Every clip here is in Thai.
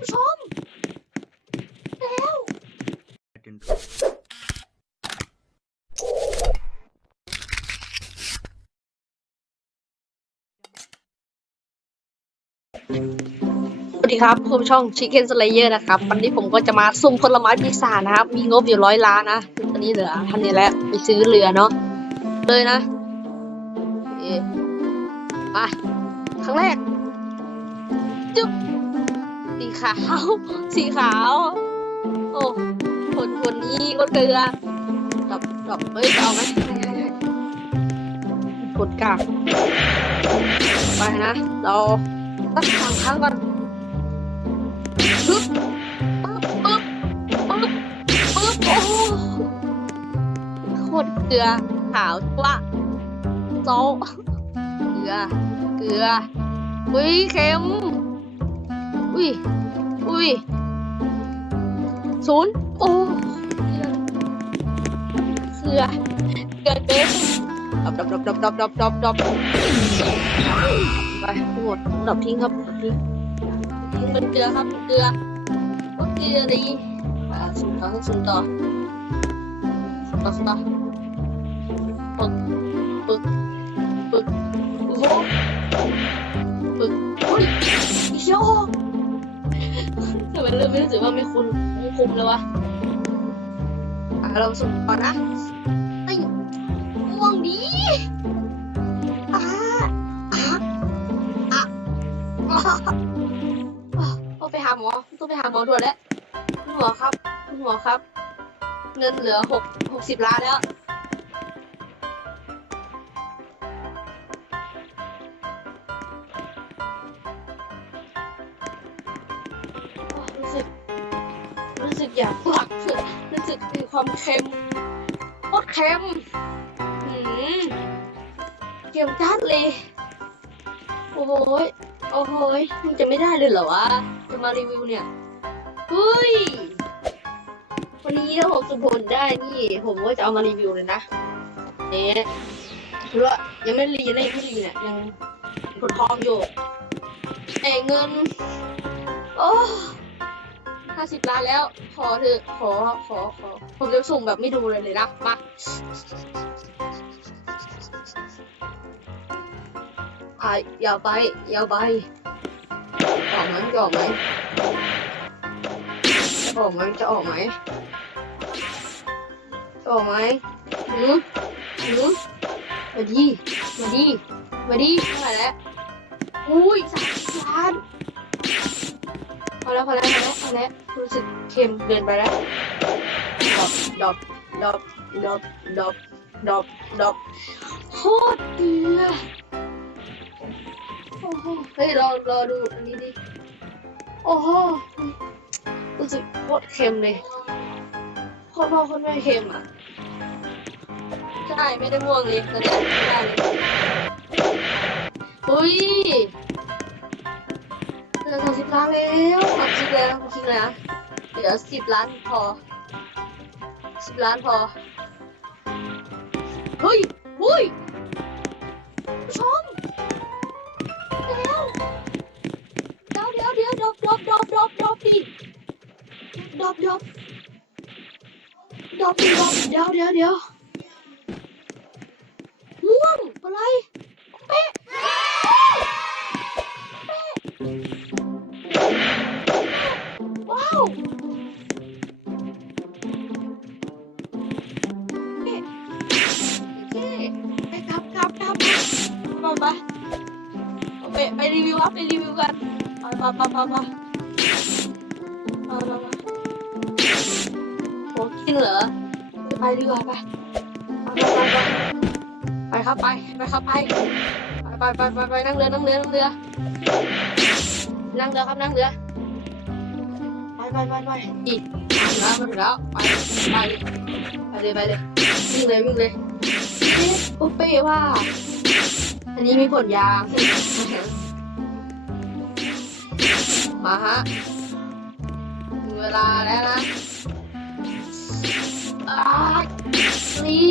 ผู้ชมแล้วสวัสดีครับผมช่อง Chicken Slayer นะครับ วันนี้ผมก็จะมาสุ่มผลไม้ปีศาจนะครับ มีงบอยู่ร้อยล้านนะ ตอนนี้เหลือทันนี้แล้วไปซื้อเรือเนาะเลยนะโอเคไปครั้งแรกจุ๊บ สีขาว สีขาว โอ้คนคนนี้ก็เกลือดับดับเฮ้ยเอาไหมกดกากไปนะ เราตั้งสามครั้งก่อนปึ๊บปึ๊บปึ๊บปึ๊บปึ๊บโอ้โหคตรเกลือขาวจ้วะโจเกลือ เกลืออุ้ยเค็ม อุ้ย อุ้ยศูนย์โอ้เกลือเกลือเกินดับดับดับดับดับดับดับดับไปหมดดับทิ้งครับทิ้งเป็นเกลือครับเป็นเกลือก็เกลือดีอ่าสุ่มต่อสุ่มต่อสุ่มต่อสุ่มต่อปึกปึกปึกโอ้โหปึกอุ้ย ไม่รู้สึกว่าไม่คุ้นไม่คุ้มเลยวะอะเราสุ่มก่อนนะไอ้ม่วงดีอ่าอ่าอ่าอ่าต้องไปหาหมอต้องไปหาหมอด่วนแล้วคุณหมอครับคุณหมอครับ เงินเหลือหกหกสิบล้านแล้ว อยากปลักรู้สึกมีความเค็มโคตรเค็มหืมเค็มจัดเลย โอ้โหยโอ้โหยมันจะไม่ได้เลยเหรอวะ จะมารีวิวเนี่ยเฮ้ย วันนี้ถ้าผมสุพลได้นี่ ผมก็จะเอามารีวิวเลยนะเนี่ยคือว่ายังไม่รีเลยงไม่รีเนี่ยยังปวดท้องอยู่แต่เงิน โอ้ ห้าสิบล้านแล้ว ขอเถอะขอขอขอ ผมจะส่งแบบไม่ดูเลยเลยนะมาไปอย่าไป อย่าไปออกไหมจะออกไหมจะออกไหมจะออกไหมจะออกไหมหืมหืมมาดี มาดี มาดีเท่าไหร่แล้วอุ้ยสามล้าน พอแล้วพอแล้วพอแล้วพอแล้วรู้สึกเค็มเกินไปแล้วดอบดอบดอบดอบดอบดอบโคตรเกลือโอ้โหเฮ้ยรอรอดูอันนี้ดิโอ้โหรู้สึกโคตรเค็มเลยโคตรพ่อโคตรแม่เค็มอะใช่ไม่ได้ม่วงเลยตอนนี้ไม่ได้เลยอุ้ย ลือสามสิบล้านแล้วขอคิดแล้วขอคิดแล้วเหลือสิบล้านพอสิบล้านพอ เฮ้ยเฮ้ยผู้ชมเดี๋ยวเดี๋ยวเดี๋ยวดรอปดรอปดรอปดรอปดรอปดิดรอปดรอปดรอปดรอปเดี๋ยวเดี๋ยวเดี๋ยวม่วงอะไรเป๊ะเป๊ ไปไปไปไปรีวิวครับไปรีวิวกันไปไปไปไปไปไปไปโหกินเหรอไปดีกว่าไปไปไปไปครับไปไปครับไปไปไปไปไปนั่งเรือนั่งเรือนั่งเรือนั่งเรือครับนั่งเรือไปไปไปไปอีกแล้วมาถึงแล้วไปไปไปเลยไปเลยวิ่งเลยวิ่งเลยเอ๊ะโอเป้ว่า อันนี้มีผลยางมาฮะถึงเวลาแล้วนะอานี่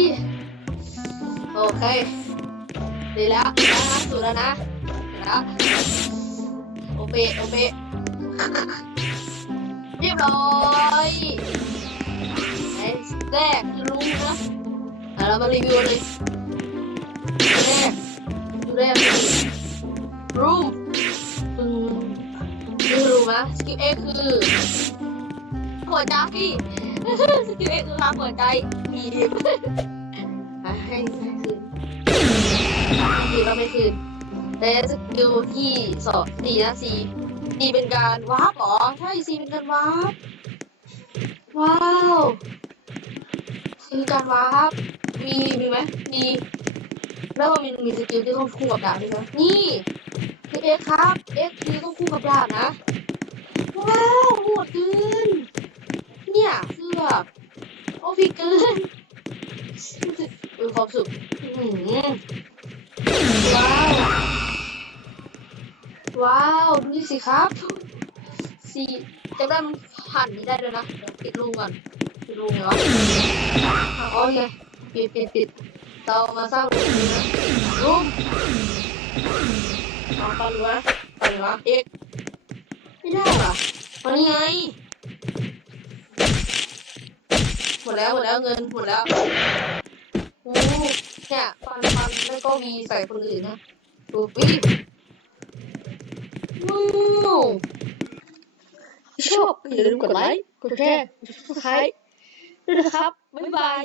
โอเคดีแล้วนะสุดแล้วนะดีแล้วโอเปโอเปเรียบร้อยไอ้แรกคือลุงนะเรามารีวิวเลยแรก รูมอืมรู้ไหมสกิลเอคือหัวใจสกิลเอคือรักหัวใจมีดิมอะให้ให้คืนคืนเราไม่คืนแต่สกิลที่สองสี่นะสี่สี่เป็นการวาร์ปหรอใช่สี่เป็นการวาร์ปว้าวสี่เป็นการวาร์ปมีมีไหมมีแล้วมันมีมีสกิลที่ต้องคู่กับดาบด้วยนะนี่ คือเอ็กครับเอ็กคือต้องคู่กับดาบนะ ว้าวโหดเกิน เนี่ยคือแบบโอพี่เกินมีความสุขว้าว ว้าวดูนี่สิครับสีจำได้มันผ่านนี้ได้เลยนะเดี๋ยวปิดรูก่อนปิดรูไงวะอะโอเคปิดปิดปิดเรามาสร้างรูนี้นะรูม เอาไปดูนะปดูนะเอ็กไม่ได้ว่ะตอนนี้ไงหมดแล้วหมดแล้วเงินหมดแล้วโอ้เนี่ยฟันฟันแล้วก็มีใส่คนอื่นนะดูปีว้าวชอบอย่าลืมกดไลค์กดแชร์กดซับสไครต์ด้วยนะครับบ๊ายบาย